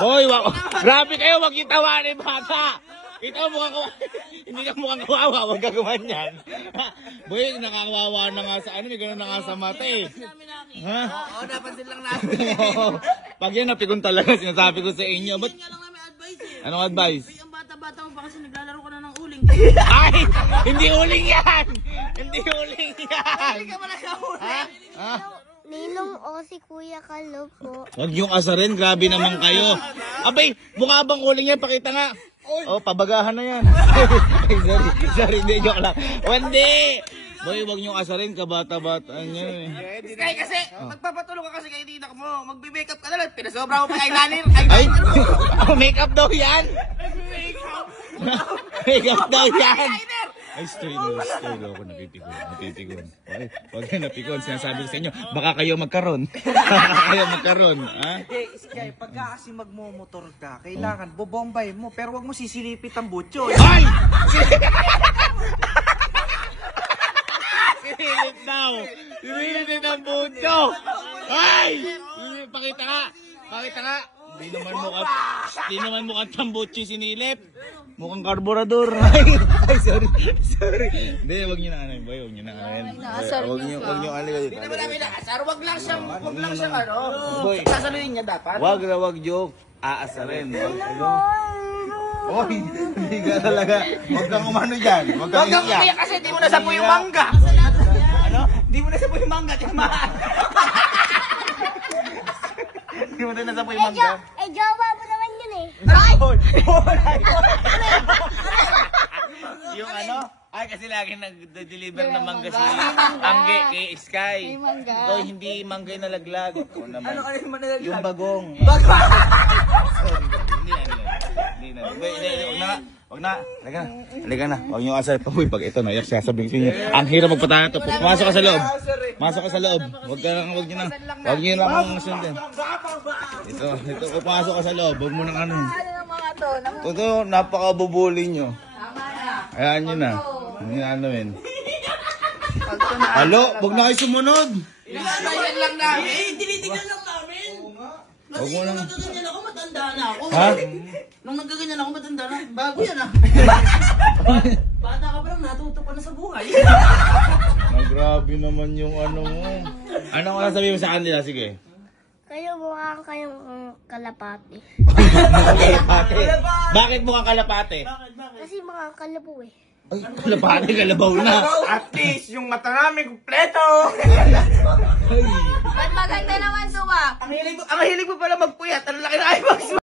Boy, grabe kayo, wag yung tawanin bata. Kita mo mukhang hindi ka mukhang kawawa, wag gagawan yan. Boy, nakakawawa na nga sa ano, may gano'n na nga sa mata eh. Ha? Oo, napansin lang natin. Pag yan, napikon talaga, sinasabi ko sa inyo. Ba't? Nga lang namin advice eh. Anong advice? Ang bata-bata mo pa kasi naglalaro ka na ng uling. Ay! Hindi uling yan! Hindi uling yan! Hindi ka pala sa uling. Ha? Ninong o si Kuya Kalo po. Huwag yung asarin, grabe naman kayo. Abay, mukha bang uling yan? Pakita nga. Oh, pabagahan na yan. sorry, hindi, joke lang. Wendy! Boy, huwag niyong asarin, kabata-bata niyo eh. Sky kasi, magpapatulong ka kasi kay tinak mo. Magbe-makeup ka na lang. Pinasobra mo pa eyeliner. Ay! Oh, makeup daw yan! Makeup daw yan! Ay, stay low ako, napipikon. Ay, huwag kayo napikon, sinasabi ko sa inyo, baka kayo magkaroon. Ha? Hey, Sky, pagka kasi magmomotor ka, kailangan bobombay mo, pero wag mo sisilipit ang butyo. Ay! Sinilip daw! Sinilip ang buto! Ay! Pakita nga! Hindi naman mukhang tambutsi sinilip. Mukhang karburador. Ay, sorry. Hindi, wag niyo na ano, boy. Wag niyo na ano. Wag niyo alika dito. Hindi naman namin nakasar. Wag lang siyang ano. Boy. Sasaluhin niya dapat. Wag joke. Aasarin. Oy, hindi ka talaga. Wag kang umano dyan. Wag kang umiyak kasi di mo nasapo yung mangga. Ano? Di mo nasapo yung mangga. Hindi mo na nasapo yung mangga. Jowa mo naman yun eh. Yung ano? Ay, kasi lagi nag-deliver ng mangga si Angge kay Sky. Ito, hindi mangga yung nalaglag. Ano yung manalaglag? Yung bagong. Hindi na. Wag na. Halika na. Huwag niyo asal pa. Pag ito na, sasabihin ko niyo. Ang hirap magpatahan to. Masok ka sa loob. Huwag niyo lang ang sundin. Ito, pumasok ka sa loob. Huwag mo nang ano. Ito, napakabubuli niyo. Ayan nyo na. Hindi na ano yun. Halo, huwag na kayo sumunod. Yan lang namin. Tinitignan lang namin. Huwag mo lang. Nung nagkaganyan ako, matanda na ako. Ha? Nung nagkaganyan ako, matanda na. Bago yan ah. Bata ka pa lang, natuto ka na sa buhay. Grabe naman yung ano mo. Ano ko sabihin mo sa kanila? Sige. Kayo mukha kayong kalapati. Kalapate. Bakit mukhang kalapate? Kasi mga kalapo eh. Ay, kalapate, kalabaw na. At least, yung mata namin kumpleto. Ba't maganda naman suwa? Ang hilig mo pala magpuyat. Ang laki na eyebags mo.